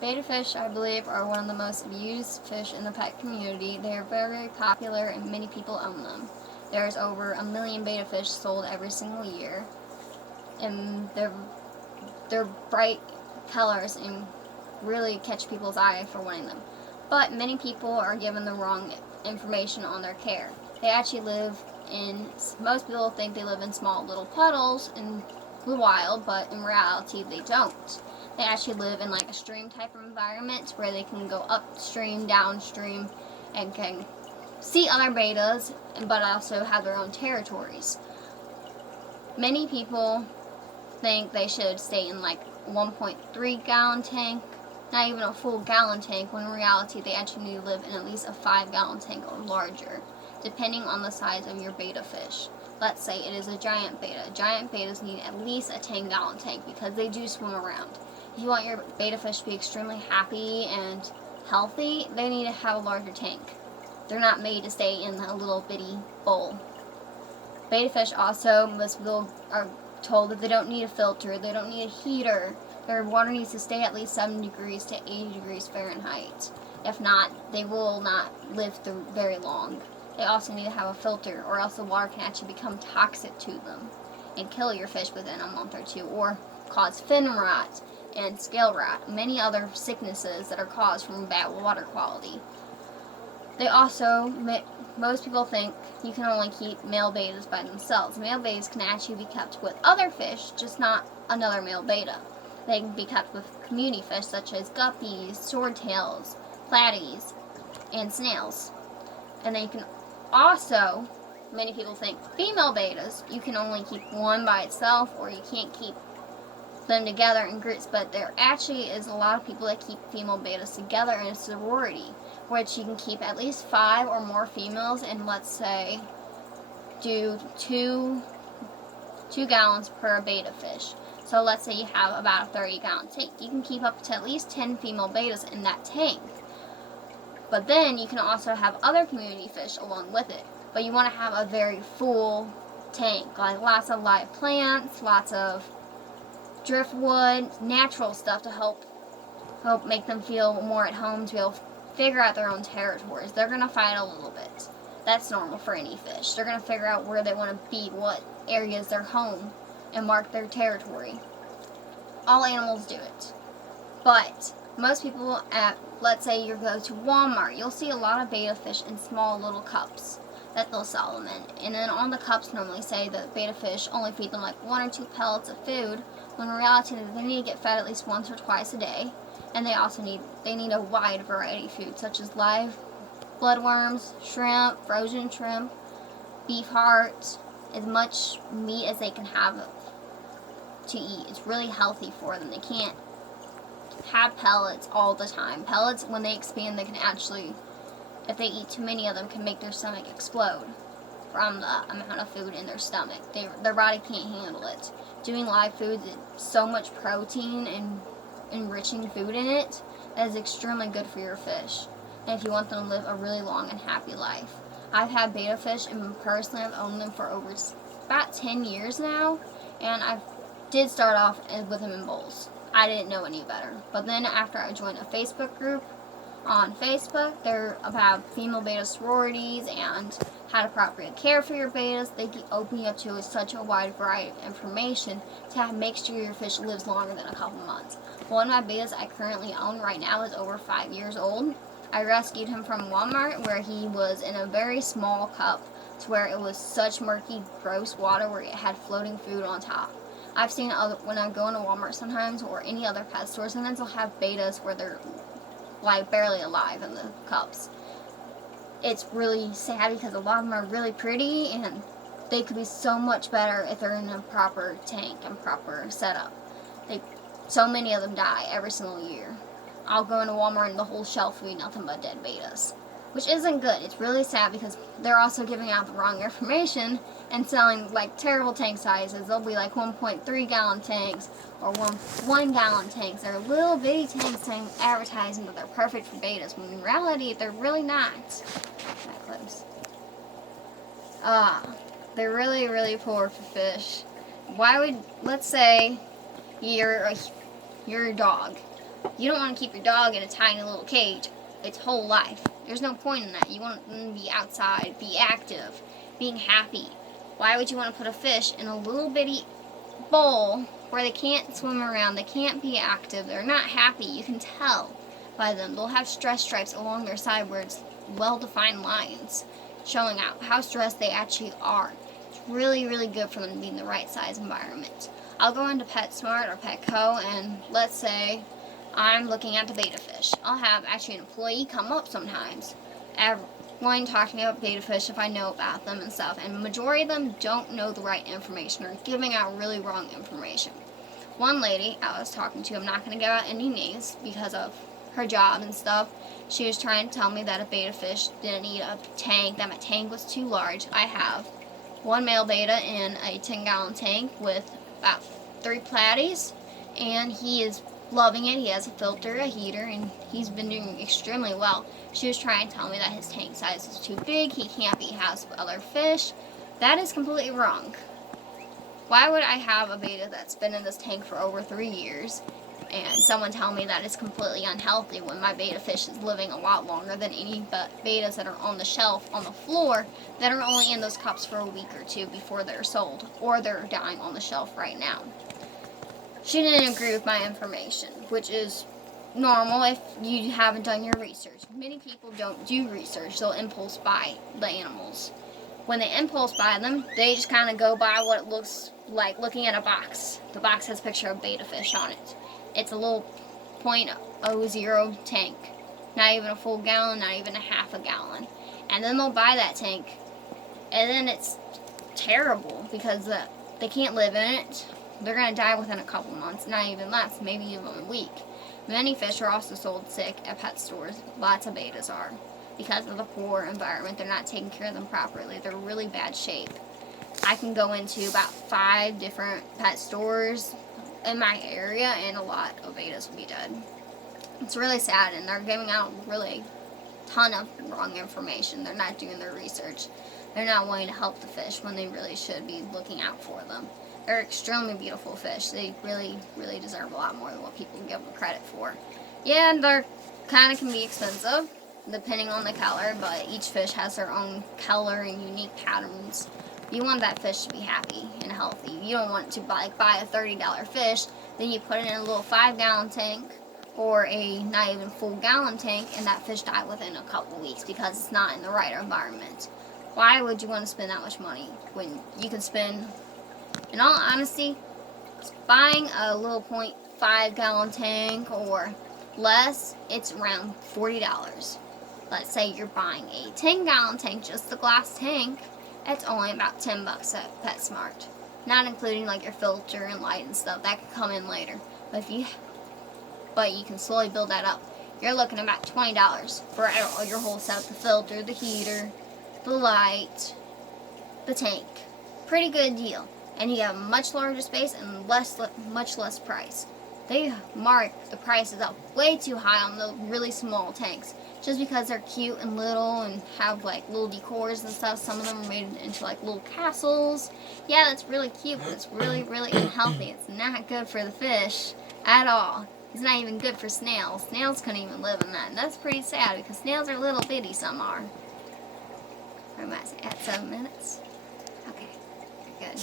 Betta fish, I believe, are one of the most used fish in the pet community. They are very popular and many people own them. There's over 1 million betta fish sold every single year, and they're bright colors and really catch people's eye for wanting them. But many people are given the wrong information on their care. They actually live in, most people think they live in small little puddles in the wild, but in reality they don't. They actually live in like a stream type of environment where they can go upstream, downstream, and can see other bettas, but also have their own territories. Many people think they should stay in like 1.3 gallon tank, not even a full gallon tank, when in reality they actually need to live in at least a 5 gallon tank or larger, depending on the size of your betta fish. Let's say it is a giant betta. Giant bettas need at least a 10 gallon tank because they do swim around. If you want your betta fish to be extremely happy and healthy, they need to have a larger tank. They're not made to stay in a little bitty bowl. Betta fish also, most people are told that they don't need a filter, they don't need a heater. Their water needs to stay at least 70 degrees to 80 degrees Fahrenheit. If not, they will not live through very long. They also need to have a filter, or else the water can actually become toxic to them and kill your fish within a month or two, or cause fin rot and scale rot, many other sicknesses that are caused from bad water quality. They also, most people think you can only keep male bettas by themselves. Male bettas can actually be kept with other fish, just not another male betta. They can be kept with community fish such as guppies, swordtails, platies, and snails. And then you can also, many people think female bettas, you can only keep one by itself, or you can't keep them together in groups, but there actually is a lot of people that keep female bettas together in a sorority, which you can keep at least 5 or more females and, let's say, do 2 gallons per betta fish. So let's say you have about a 30-gallon tank. You can keep up to at least 10 female bettas in that tank. But then you can also have other community fish along with it. But you want to have a very full tank, like lots of live plants, lots of driftwood, natural stuff to help make them feel more at home, to be able to figure out their own territories. They're going to fight a little bit. That's normal for any fish. They're going to figure out where they want to be, what area is their home, and mark their territory. All animals do it. But most people let's say you go to Walmart, you'll see a lot of betta fish in small little cups that they'll sell them in. And then on the cups normally say that betta fish only feed them like 1 or 2 pellets of food, when in reality they need to get fed at least once or twice a day. And they also need a wide variety of food, such as live bloodworms, shrimp, frozen shrimp, beef heart, as much meat as they can have to eat. It's really healthy for them. They can't have pellets all the time. Pellets, when they expand, they can actually, if they eat too many of them, can make their stomach explode from the amount of food in their stomach. Their body can't handle it. Doing live foods, so much protein and enriching food in it, that is extremely good for your fish. And if you want them to live a really long and happy life. I've had betta fish, and personally I've owned them for over about 10 years now, and I did start off with them in bowls. I didn't know any better. But then after I joined a Facebook group on Facebook, they're about female betta sororities and how to properly care for your bettas. They keep opening up to such a wide variety of information to make sure your fish lives longer than a couple months. One of my bettas I currently own right now is over 5 years old. I rescued him from Walmart, where he was in a very small cup, to where it was such murky, gross water where it had floating food on top. I've seen when I go into Walmart sometimes, or any other pet store, sometimes they'll have bettas where they're like barely alive in the cups. It's really sad because a lot of them are really pretty, and they could be so much better if they're in a proper tank and proper setup. So many of them die every single year. I'll go into Walmart and the whole shelf will be nothing but dead bettas, which isn't good. It's really sad because they're also giving out the wrong information and selling like terrible tank sizes. They'll be like 1.3 gallon tanks or 1 gallon tanks. They're little bitty tanks saying advertising that they're perfect for bettas, when in reality they're really not that close. They're really, really poor for fish. Let's say you're a dog. You don't want to keep your dog in a tiny little cage its whole life. There's no point in that. You want them to be outside, be active, being happy. Why would you want to put a fish in a little bitty bowl where they can't swim around, they can't be active, they're not happy? You can tell by them. They'll have stress stripes along their side where it's well-defined lines showing out how stressed they actually are. It's really, really good for them to be in the right size environment. I'll go into PetSmart or Petco, and let's say I'm looking at the betta fish. I'll have actually an employee come up sometimes, wanting to talk to me about betta fish if I know about them and stuff. And the majority of them don't know the right information or giving out really wrong information. One lady I was talking to, I'm not going to give out any names because of her job and stuff. She was trying to tell me that a betta fish didn't need a tank, that my tank was too large. I have one male betta in a 10-gallon tank with about 3 platies, and he is loving it. He has a filter, a heater, and he's been doing extremely well. She was trying to tell me that his tank size is too big, he can't be housed with other fish. That is completely wrong. Why would I have a betta that's been in this tank for over 3 years and someone tell me that it's completely unhealthy when my betta fish is living a lot longer than any bettas that are on the shelf, on the floor, that are only in those cups for a week or two before they're sold, or they're dying on the shelf right now? She didn't agree with my information, which is normal if you haven't done your research. Many people don't do research. They'll impulse buy the animals. When they impulse buy them, they just kind of go by what it looks like looking at a box. The box has a picture of betta fish on it. It's a little .00 tank. Not even a full gallon, not even a half a gallon. And then they'll buy that tank, and then it's terrible because they can't live in it. They're going to die within a couple months, not even less, maybe even a week. Many fish are also sold sick at pet stores. Lots of bettas are. Because of the poor environment, they're not taking care of them properly. They're in really bad shape. I can go into about 5 different pet stores in my area, and a lot of bettas will be dead. It's really sad, and they're giving out really a ton of wrong information. They're not doing their research. They're not wanting to help the fish when they really should be looking out for them. They're extremely beautiful fish. They really, really deserve a lot more than what people give them credit for. Yeah, and they're kind of can be expensive, depending on the color, but each fish has their own color and unique patterns. You want that fish to be happy and healthy. You don't want to buy a $30 fish, then you put it in a little 5-gallon tank or a not even full gallon tank, and that fish died within a couple weeks because it's not in the right environment. Why would you want to spend that much money when you can spend, in all honesty, buying a little .5-gallon tank or less, it's around $40. Let's say you're buying a 10-gallon tank, just the glass tank, it's only about $10 at PetSmart. Not including like your filter and light and stuff, that could come in later. But you can slowly build that up. You're looking at about $20 for your whole setup, the filter, the heater, the light, the tank. Pretty good deal. And you have a much larger space and much less price. They mark the prices up way too high on the really small tanks, just because they're cute and little and have like little decors and stuff. Some of them are made into like little castles. Yeah, that's really cute, but it's really, really unhealthy. It's not good for the fish at all. It's not even good for snails. Snails couldn't even live in that, and that's pretty sad because snails are little bitty, some are. I'm at 7 minutes. Okay, good.